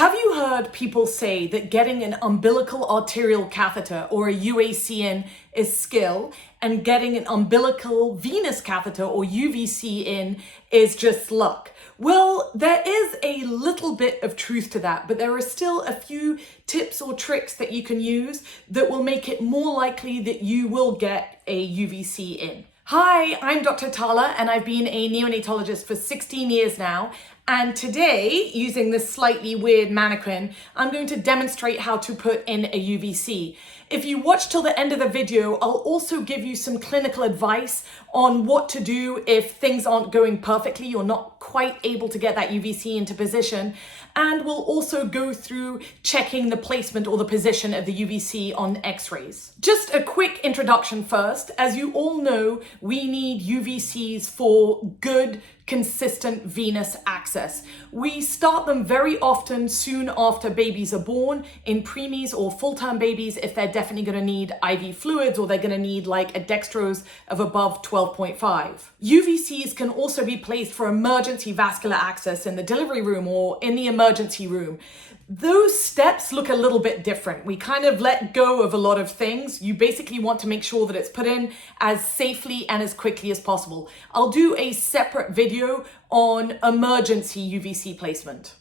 Have you heard people say that getting an umbilical arterial catheter or a UAC in is skill, and getting an umbilical venous catheter or UVC in is just luck? Well, there is a little bit of truth to that, but there are still a few tips or tricks that you can use that will make it more likely that you will get a UVC in. Hi, I'm Dr. Tala, and I've been a neonatologist for 16 years now. And today, using this slightly weird mannequin, I'm going to demonstrate how to put in a UVC. If you watch till the end of the video, I'll also give you some clinical advice on what to do if things aren't going perfectly, you're not quite able to get that UVC into position. And we'll also go through checking the placement or the position of the UVC on x-rays. Just a quick introduction first. As you all know, we need UVCs for good, consistent venous access. We start them very often soon after babies are born, in preemies or full-term babies if they're definitely going to need IV fluids or they're going to need like a dextrose of above 12.5. UVCs can also be placed for emergency vascular access in the delivery room or in the emergency room. Those steps look a little bit different. We kind of let go of a lot of things. You basically want to make sure that it's put in as safely and as quickly as possible. I'll do a separate video on emergency UVC placement.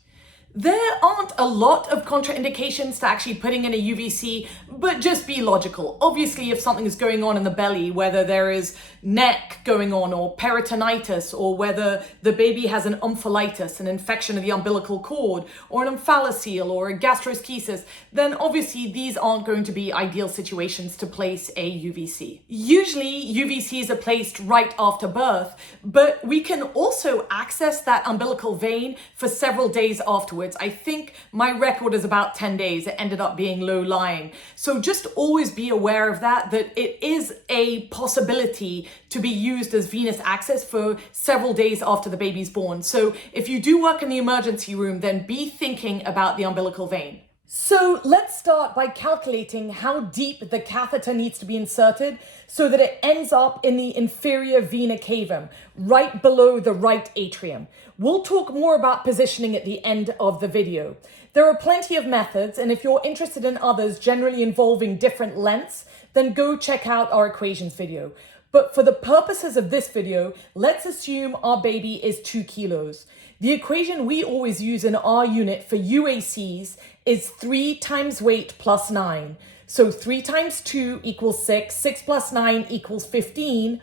There aren't a lot of contraindications to actually putting in a UVC, but just be logical. Obviously, if something is going on in the belly, whether there is neck going on or peritonitis, or whether the baby has an umbilical, an infection of the umbilical cord, or an omphalocele or a gastroschisis, then obviously these aren't going to be ideal situations to place a UVC. Usually UVCs are placed right after birth, but we can also access that umbilical vein for several days afterwards. I think my record is about 10 days. It ended up being low lying. So just always be aware of that it is a possibility to be used as venous access for several days after the baby's born. So if you do work in the emergency room, then be thinking about the umbilical vein. So let's start by calculating how deep the catheter needs to be inserted so that it ends up in the inferior vena cavum, right below the right atrium. We'll talk more about positioning at the end of the video. There are plenty of methods, and if you're interested in others generally involving different lengths, then go check out our equations video. But for the purposes of this video, let's assume our baby is 2 kilos. The equation we always use in our unit for UACs is 3 times weight plus 9. So 3 times 2 equals 6, 6 plus 9 equals 15.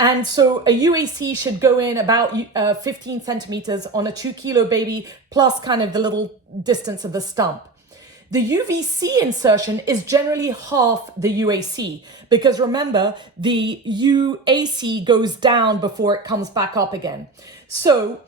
And so a UAC should go in about 15 centimeters on a 2 kilo baby plus kind of the little distance of the stump. The UVC insertion is generally half the UAC because remember, the UAC goes down before it comes back up again. So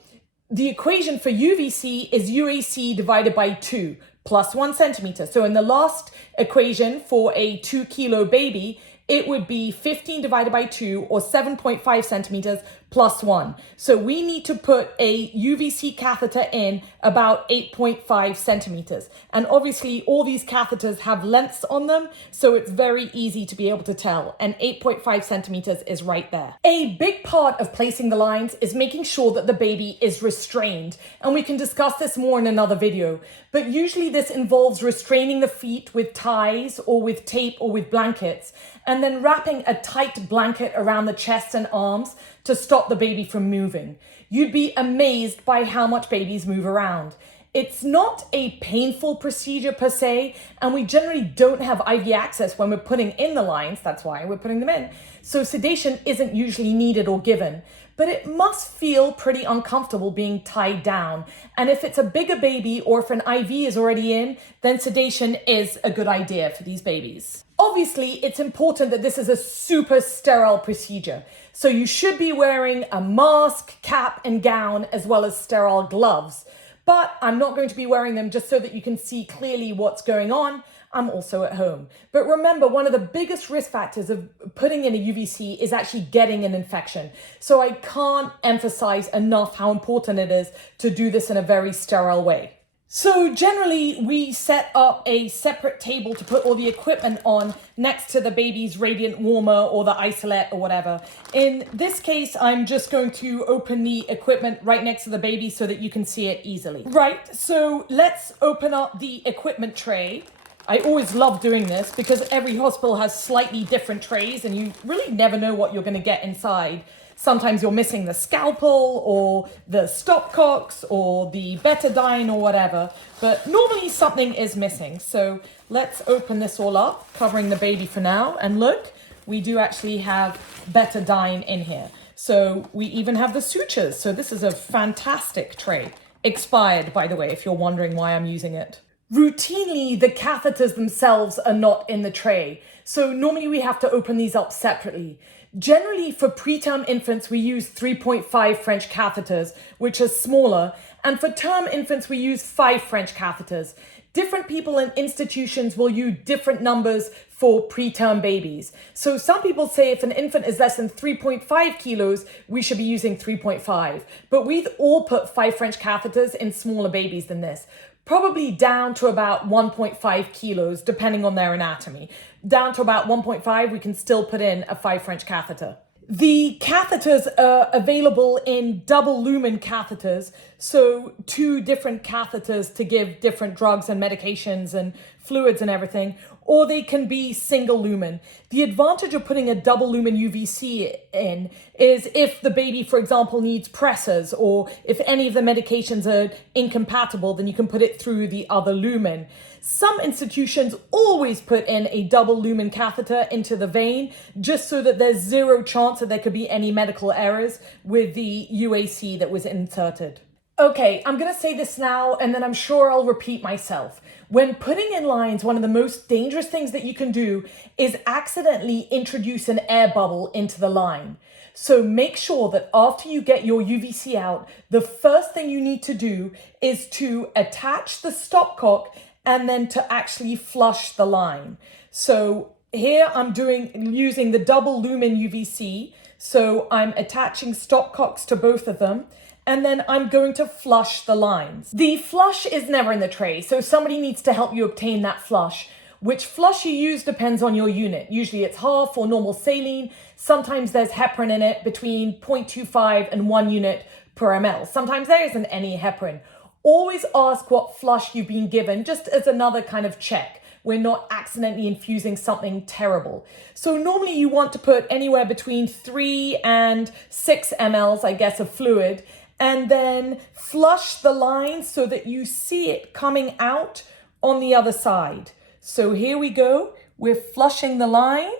the equation for UVC is UAC divided by 2 plus 1 centimeter. So in the last equation for a 2 kilo baby, it would be 15 divided by 2 or 7.5 centimeters plus 1. So we need to put a UVC catheter in about 8.5 centimeters. And obviously all these catheters have lengths on them, so it's very easy to be able to tell. And 8.5 centimeters is right there. A big part of placing the lines is making sure that the baby is restrained. And we can discuss this more in another video. But usually this involves restraining the feet with ties or with tape or with blankets, and then wrapping a tight blanket around the chest and arms to stop the baby from moving. You'd be amazed by how much babies move around. It's not a painful procedure per se, and we generally don't have IV access when we're putting in the lines. That's why we're putting them in. So sedation isn't usually needed or given, but it must feel pretty uncomfortable being tied down. And if it's a bigger baby or if an IV is already in, then sedation is a good idea for these babies. Obviously, it's important that this is a super sterile procedure. So you should be wearing a mask, cap, and gown, as well as sterile gloves. But I'm not going to be wearing them just so that you can see clearly what's going on. I'm also at home. But remember, one of the biggest risk factors of putting in a UVC is actually getting an infection. So I can't emphasize enough how important it is to do this in a very sterile way. So generally we set up a separate table to put all the equipment on next to the baby's radiant warmer or the isolette or whatever. In this case, I'm just going to open the equipment right next to the baby so that you can see it easily. Right, so let's open up the equipment tray. I always love doing this because every hospital has slightly different trays and you really never know what you're going to get inside. Sometimes you're missing the scalpel or the stopcocks or the betadine or whatever, but normally something is missing. So let's open this all up, covering the baby for now. And look, we do actually have betadine in here. So we even have the sutures. So this is a fantastic tray. Expired, by the way, if you're wondering why I'm using it. Routinely, the catheters themselves are not in the tray. So normally we have to open these up separately. Generally, for preterm infants, we use 3.5 French catheters, which are smaller. And for term infants, we use 5 French catheters. Different people in institutions will use different numbers for preterm babies. So some people say if an infant is less than 3.5 kilos, we should be using 3.5. But we've all put 5 French catheters in smaller babies than this. Probably down to about 1.5 kilos, depending on their anatomy. Down to about 1.5, we can still put in a 5 French catheter. The catheters are available in double lumen catheters, so 2 different catheters to give different drugs and medications and fluids and everything, or they can be single lumen. The advantage of putting a double lumen UVC in is if the baby, for example, needs pressors, or if any of the medications are incompatible, then you can put it through the other lumen. Some institutions always put in a double lumen catheter into the vein, just so that there's zero chance that there could be any medical errors with the UAC that was inserted. Okay, I'm going to say this now, and then I'm sure I'll repeat myself. When putting in lines, one of the most dangerous things that you can do is accidentally introduce an air bubble into the line. So make sure that after you get your UVC out, the first thing you need to do is to attach the stopcock and then to actually flush the line. So here I'm using the double lumen UVC. So I'm attaching stopcocks to both of them. And then I'm going to flush the lines. The flush is never in the tray, so somebody needs to help you obtain that flush. Which flush you use depends on your unit. Usually it's half or normal saline. Sometimes there's heparin in it between 0.25 and 1 unit per ml. Sometimes there isn't any heparin. Always ask what flush you've been given, just as another kind of check. We're not accidentally infusing something terrible. So normally you want to put anywhere between 3 and 6 mLs, I guess, of fluid, and then flush the line so that you see it coming out on the other side. So here we go. We're flushing the line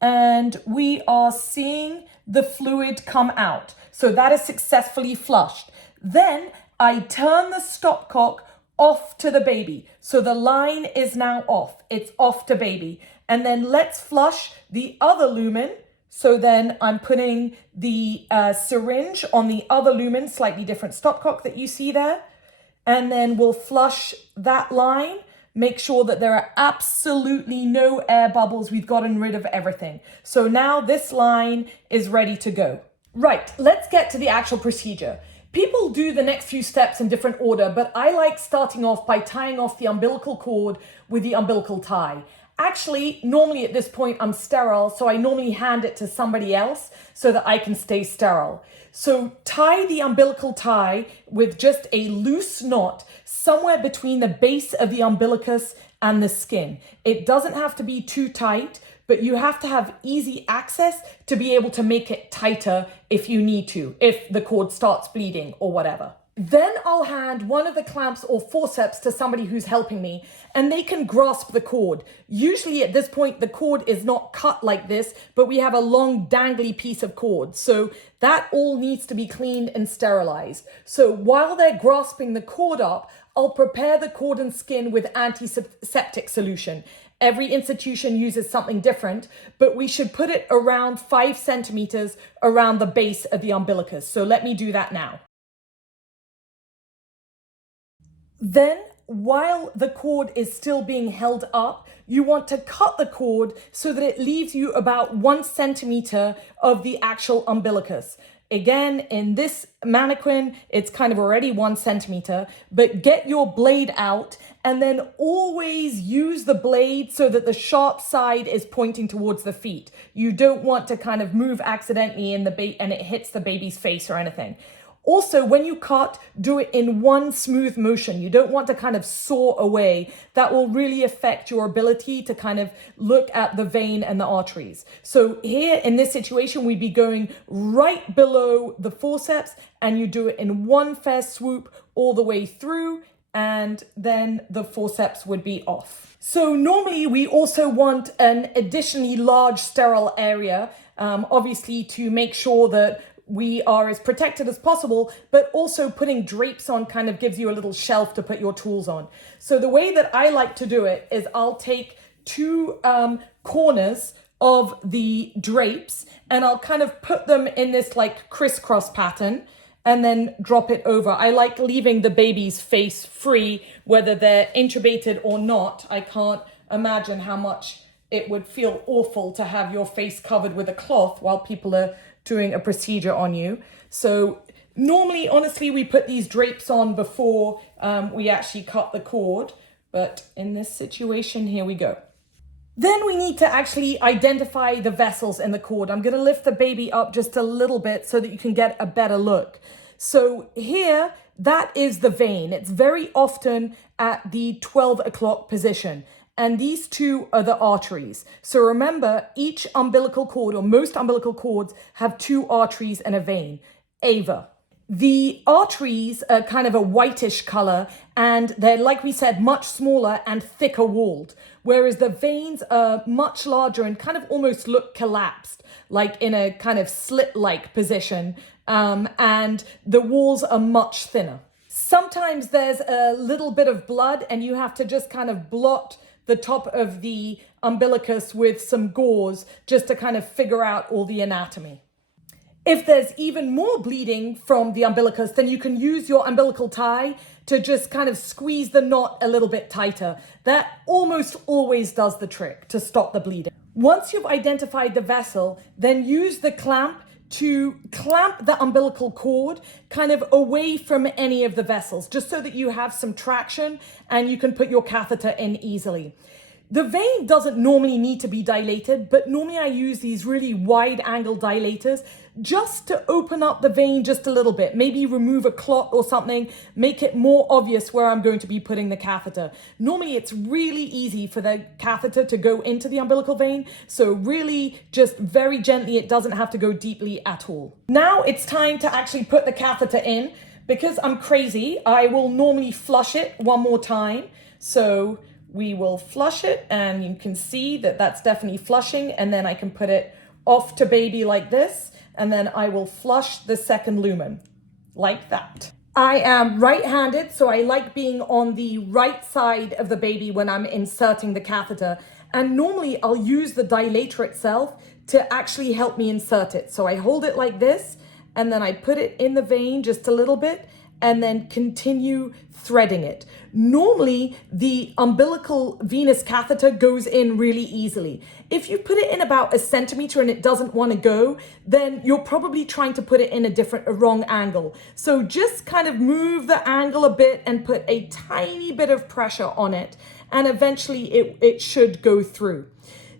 and we are seeing the fluid come out. So that is successfully flushed. Then I turn the stopcock off to the baby. So the line is now off. It's off to baby. And then let's flush the other lumen. So then I'm putting the syringe on the other lumen, slightly different stopcock that you see there. And then we'll flush that line. Make sure that there are absolutely no air bubbles. We've gotten rid of everything. So now this line is ready to go. Right, let's get to the actual procedure. People do the next few steps in different order, but I like starting off by tying off the umbilical cord with the umbilical tie. Actually, normally at this point I'm sterile, so I normally hand it to somebody else so that I can stay sterile. So tie the umbilical tie with just a loose knot somewhere between the base of the umbilicus and the skin. It doesn't have to be too tight, but you have to have easy access to be able to make it tighter if you need to, if the cord starts bleeding or whatever. Then I'll hand one of the clamps or forceps to somebody who's helping me, and they can grasp the cord. Usually at this point, the cord is not cut like this, but we have a long dangly piece of cord. So that all needs to be cleaned and sterilized. So while they're grasping the cord up, I'll prepare the cord and skin with antiseptic solution. Every institution uses something different, but we should put it around 5 centimeters around the base of the umbilicus. So let me do that now. Then, while the cord is still being held up, you want to cut the cord so that it leaves you about 1 centimeter of the actual umbilicus. Again, in this mannequin, it's kind of already 1 centimeter, but get your blade out and then always use the blade so that the sharp side is pointing towards the feet. You don't want to kind of move accidentally in the and it hits the baby's face or anything. Also, when you cut, do it in one smooth motion. You don't want to kind of saw away. That will really affect your ability to kind of look at the vein and the arteries. So here in this situation, we'd be going right below the forceps, and you do it in one fair swoop all the way through, and then the forceps would be off. So normally we also want an additionally large sterile area, obviously to make sure that we are as protected as possible, but also putting drapes on kind of gives you a little shelf to put your tools on. So the way that I like to do it is I'll take 2 corners of the drapes and I'll kind of put them in this like crisscross pattern and then drop it over. I like leaving the baby's face free, whether they're intubated or not. I can't imagine how much it would feel awful to have your face covered with a cloth while people are doing a procedure on you. So normally, honestly, we put these drapes on before we actually cut the cord. But in this situation, here we go. Then we need to actually identify the vessels in the cord. I'm going to lift the baby up just a little bit so that you can get a better look. So here, that is the vein. It's very often at the 12 o'clock position. And these 2 are the arteries. So remember, each umbilical cord, or most umbilical cords, have 2 arteries and a vein, AVA. The arteries are kind of a whitish color, and they're, like we said, much smaller and thicker walled, whereas the veins are much larger and kind of almost look collapsed, like in a kind of slit-like position, and the walls are much thinner. Sometimes there's a little bit of blood, and you have to just kind of blot the top of the umbilicus with some gauze just to kind of figure out all the anatomy. If there's even more bleeding from the umbilicus, then you can use your umbilical tie to just kind of squeeze the knot a little bit tighter. That almost always does the trick to stop the bleeding. Once you've identified the vessel, then use the clamp to clamp the umbilical cord kind of away from any of the vessels, just so that you have some traction and you can put your catheter in easily. The vein doesn't normally need to be dilated, but normally I use these really wide angle dilators just to open up the vein just a little bit, maybe remove a clot or something, make it more obvious where I'm going to be putting the catheter. Normally it's really easy for the catheter to go into the umbilical vein, so really just very gently, it doesn't have to go deeply at all. Now it's time to actually put the catheter in. Because I'm crazy, I will normally flush it one more time. So we will flush it, and you can see that that's definitely flushing, and then I can put it off to baby like this, and then I will flush the second lumen like that. I am right-handed, so I like being on the right side of the baby when I'm inserting the catheter, and normally I'll use the dilator itself to actually help me insert it. So I hold it like this, and then I put it in the vein just a little bit, and then continue threading it. Normally, the umbilical venous catheter goes in really easily. If you put it in about 1 centimeter and it doesn't want to go, then you're probably trying to put it in a wrong angle. So just kind of move the angle a bit and put a tiny bit of pressure on it, and eventually it should go through.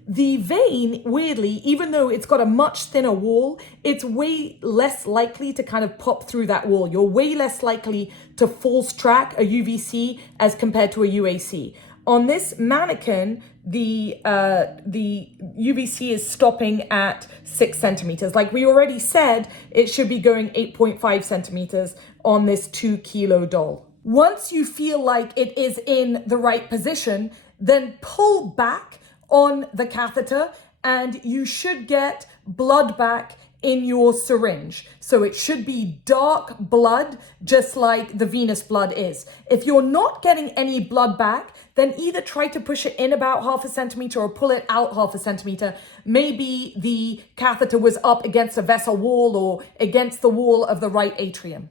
The vein, weirdly, even though it's got a much thinner wall, it's way less likely to kind of pop through that wall. You're way less likely to false track a UVC as compared to a UAC. On this mannequin, the UVC is stopping at 6 centimeters. Like we already said, it should be going 8.5 centimeters on this 2 kilo doll. Once you feel like it is in the right position, then pull back on the catheter, and you should get blood back in your syringe. So it should be dark blood, just like the venous blood is. If you're not getting any blood back, then either try to push it in about 0.5 centimeter or pull it out 0.5 centimeter. Maybe the catheter was up against a vessel wall or against the wall of the right atrium.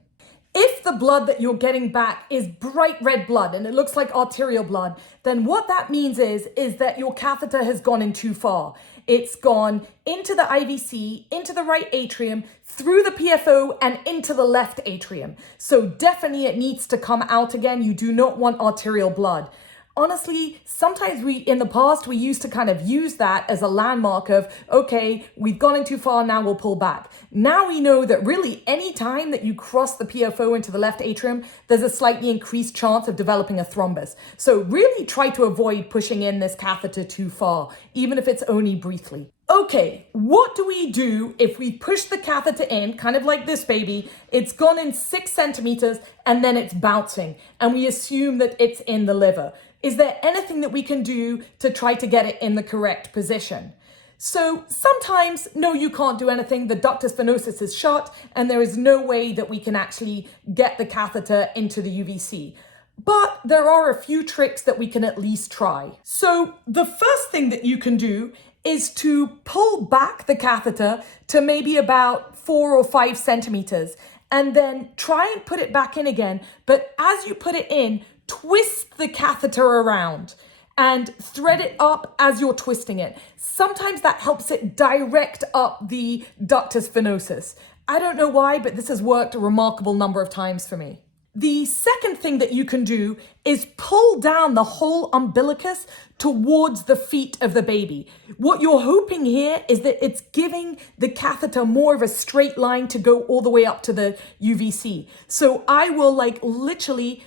If the blood that you're getting back is bright red blood and it looks like arterial blood, then what that means is that your catheter has gone in too far. It's gone into the IVC, into the right atrium, through the PFO, and into the left atrium. So definitely it needs to come out again. You do not want arterial blood. Honestly, sometimes in the past, we used to kind of use that as a landmark of, okay, we've gone in too far, now we'll pull back. Now we know that really any time that you cross the PFO into the left atrium, there's a slightly increased chance of developing a thrombus. So really try to avoid pushing in this catheter too far, even if it's only briefly. Okay, what do we do if we push the catheter in, kind of like this baby, it's gone in 6 centimeters and then it's bouncing and we assume that it's in the liver? Is there anything that we can do to try to get it in the correct position? So sometimes, no, you can't do anything. The ductus venosus is shut and there is no way that we can actually get the catheter into the UVC. But there are a few tricks that we can at least try. So the first thing that you can do is to pull back the catheter to maybe about 4 or 5 centimeters and then try and put it back in again. But as you put it in, twist the catheter around and thread it up as you're twisting it. Sometimes that helps it direct up the ductus venosus. I don't know why, but this has worked a remarkable number of times for me. The second thing that you can do is pull down the whole umbilicus towards the feet of the baby. What you're hoping here is that it's giving the catheter more of a straight line to go all the way up to the UVC. So I will literally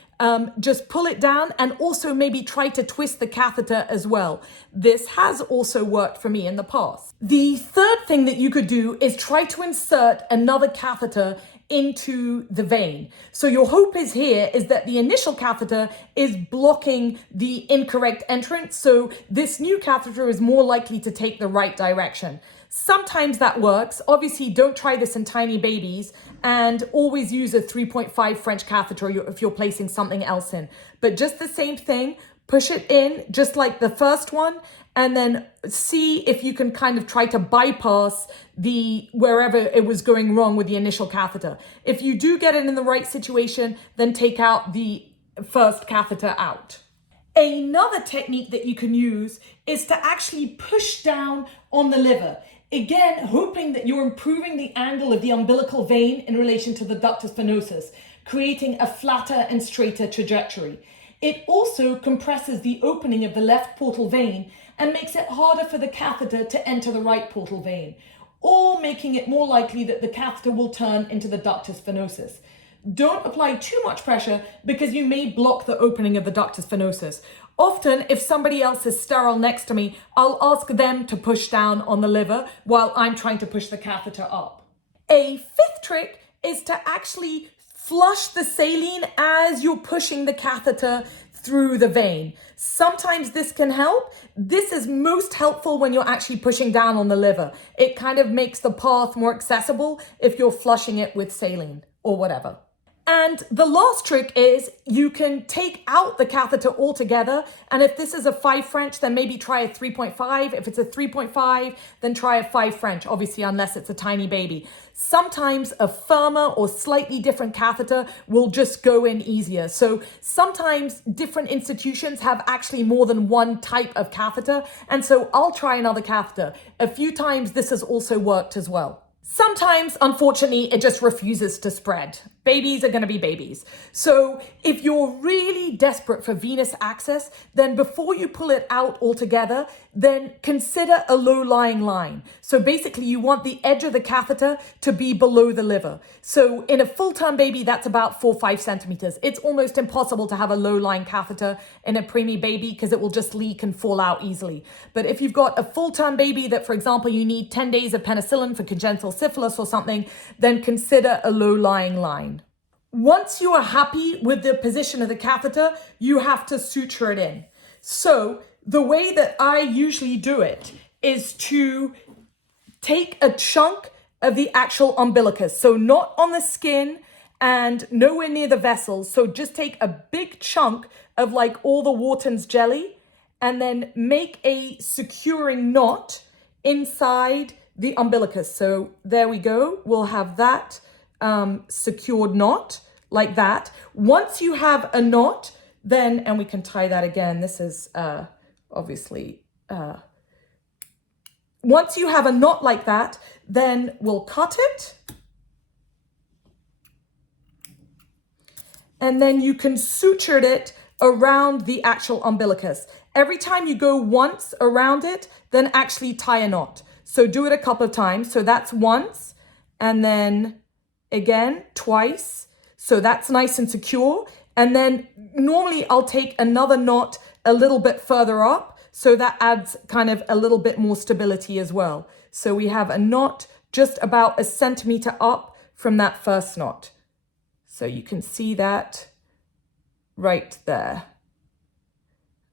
just pull it down and also maybe try to twist the catheter as well. This has also worked for me in the past. The third thing that you could do is try to insert another catheter into the vein. So your hope is that the initial catheter is blocking the incorrect entrance. So this new catheter is more likely to take the right direction. Sometimes that works. Obviously, don't try this in tiny babies and always use a 3.5 French catheter if you're placing something else in. But just the same thing, push it in just like the first one and then see if you can kind of try to bypass wherever it was going wrong with the initial catheter. If you do get it in the right situation, then take out the first catheter out. Another technique that you can use is to actually push down on the liver. Again, hoping that you're improving the angle of the umbilical vein in relation to the ductus venosus, creating a flatter and straighter trajectory. It also compresses the opening of the left portal vein and makes it harder for the catheter to enter the right portal vein, or making it more likely that the catheter will turn into the ductus venosus. Don't apply too much pressure because you may block the opening of the ductus venosus. Often, if somebody else is sterile next to me, I'll ask them to push down on the liver while I'm trying to push the catheter up. A fifth trick is to actually flush the saline as you're pushing the catheter through the vein. Sometimes this can help. This is most helpful when you're actually pushing down on the liver. It kind of makes the path more accessible if you're flushing it with saline or whatever. And the last trick is you can take out the catheter altogether. And if this is a 5 French, then maybe try a 3.5. If it's a 3.5, then try a 5 French, obviously, unless it's a tiny baby. Sometimes a firmer or slightly different catheter will just go in easier. So sometimes different institutions have actually more than one type of catheter. And so I'll try another catheter. A few times this has also worked as well. Sometimes, unfortunately, it just refuses to spread. Babies are going to be babies. So if you're really desperate for venous access, then before you pull it out altogether, then consider a low-lying line. So basically, you want the edge of the catheter to be below the liver. So in a full-term baby, that's about 4 or 5 centimeters. It's almost impossible to have a low-lying catheter in a preemie baby because it will just leak and fall out easily. But if you've got a full-term baby that, for example, you need 10 days of penicillin for congenital syphilis or something, then consider a low-lying line. Once you are happy with the position of the catheter, you have to suture it in. So the way that I usually do it is to take a chunk of the actual umbilicus. So not on the skin and nowhere near the vessels. So just take a big chunk of like all the Wharton's jelly and then make a securing knot inside the umbilicus. So there we go. We'll have that secured knot like that. Once you have a knot, then, and we can tie that again. This is obviously, once you have a knot like that, then we'll cut it. And then you can suture it around the actual umbilicus. Every time you go once around it, then actually tie a knot. So do it a couple of times. So that's once, and then again, twice. So that's nice and secure. And then normally I'll take another knot a little bit further up. So that adds kind of a little bit more stability as well. So we have a knot just about 1 centimeter up from that first knot. So you can see that right there.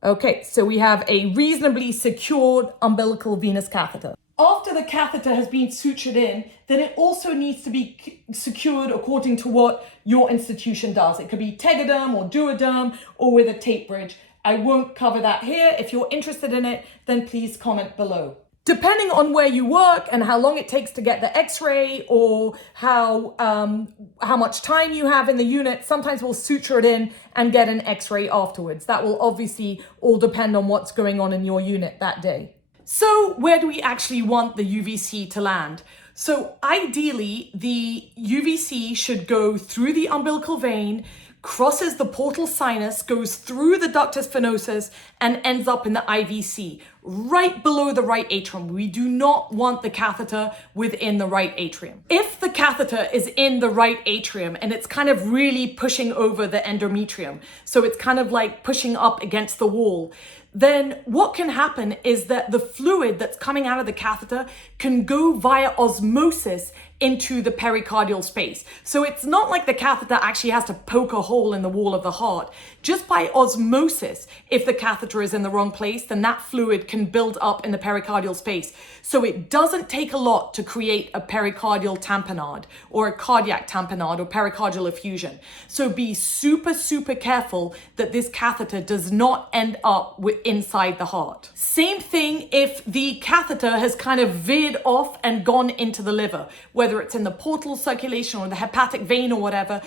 Okay, so we have a reasonably secured umbilical venous catheter. After the catheter has been sutured in, then it also needs to be secured according to what your institution does. It could be tegaderm or duoderm or with a tape bridge. I won't cover that here. If you're interested in it, then please comment below. Depending on where you work and how long it takes to get the x-ray or how much time you have in the unit, sometimes we'll suture it in and get an x-ray afterwards. That will obviously all depend on what's going on in your unit that day. So where do we actually want the UVC to land? So ideally, the UVC should go through the umbilical vein, crosses the portal sinus, goes through the ductus venosus, and ends up in the IVC, right below the right atrium. We do not want the catheter within the right atrium. If the catheter is in the right atrium and it's kind of really pushing over the endometrium, so it's kind of like pushing up against the wall, then what can happen is that the fluid that's coming out of the catheter can go via osmosis into the pericardial space. So it's not like the catheter actually has to poke a hole in the wall of the heart. Just by osmosis, if the catheter is in the wrong place, then that fluid can build up in the pericardial space. So it doesn't take a lot to create a pericardial tamponade or a cardiac tamponade or pericardial effusion. So be super, super careful that this catheter does not end up inside the heart. Same thing if the catheter has kind of veered off and gone into the liver, whether it's in the portal circulation or the hepatic vein or whatever.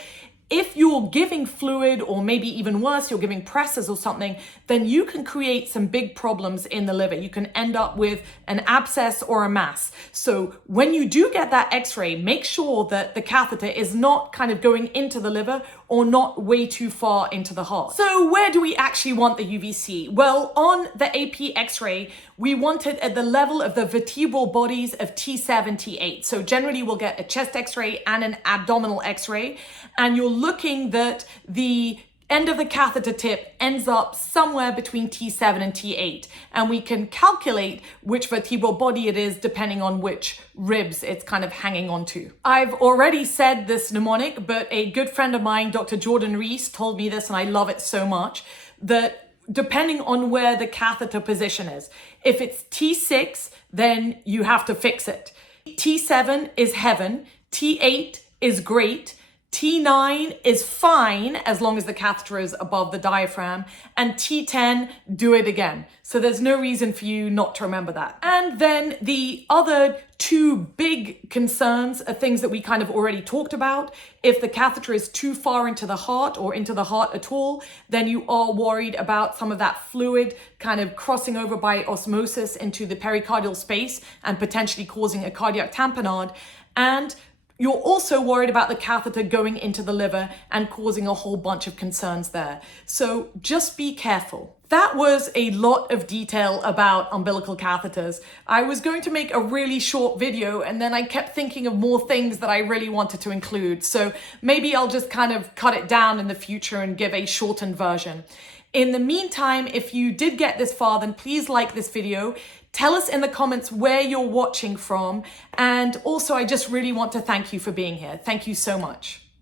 If you're giving fluid, or maybe even worse, you're giving presses or something, then you can create some big problems in the liver. You can end up with an abscess or a mass. So when you do get that x-ray, make sure that the catheter is not kind of going into the liver or not way too far into the heart. So where do we actually want the UVC? Well, on the AP x-ray, we want it at the level of the vertebral bodies of T7, T8. So generally we'll get a chest x-ray and an abdominal x-ray, and you're looking that the end of the catheter tip ends up somewhere between T7 and T8. And we can calculate which vertebral body it is depending on which ribs it's kind of hanging onto. I've already said this mnemonic, but a good friend of mine, Dr. Jordan Reese, told me this and I love it so much, that depending on where the catheter position is, if it's T6, then you have to fix it. T7 is heaven, T8 is great, T9 is fine as long as the catheter is above the diaphragm, and T10, do it again. So there's no reason for you not to remember that. And then the other two big concerns are things that we kind of already talked about. If the catheter is too far into the heart or into the heart at all, then you are worried about some of that fluid kind of crossing over by osmosis into the pericardial space and potentially causing a cardiac tamponade. And you're also worried about the catheter going into the liver and causing a whole bunch of concerns there. So just be careful. That was a lot of detail about umbilical catheters. I was going to make a really short video and then I kept thinking of more things that I really wanted to include. So maybe I'll just kind of cut it down in the future and give a shortened version. In the meantime, if you did get this far, then please like this video. Tell us in the comments where you're watching from. And also, I just really want to thank you for being here. Thank you so much.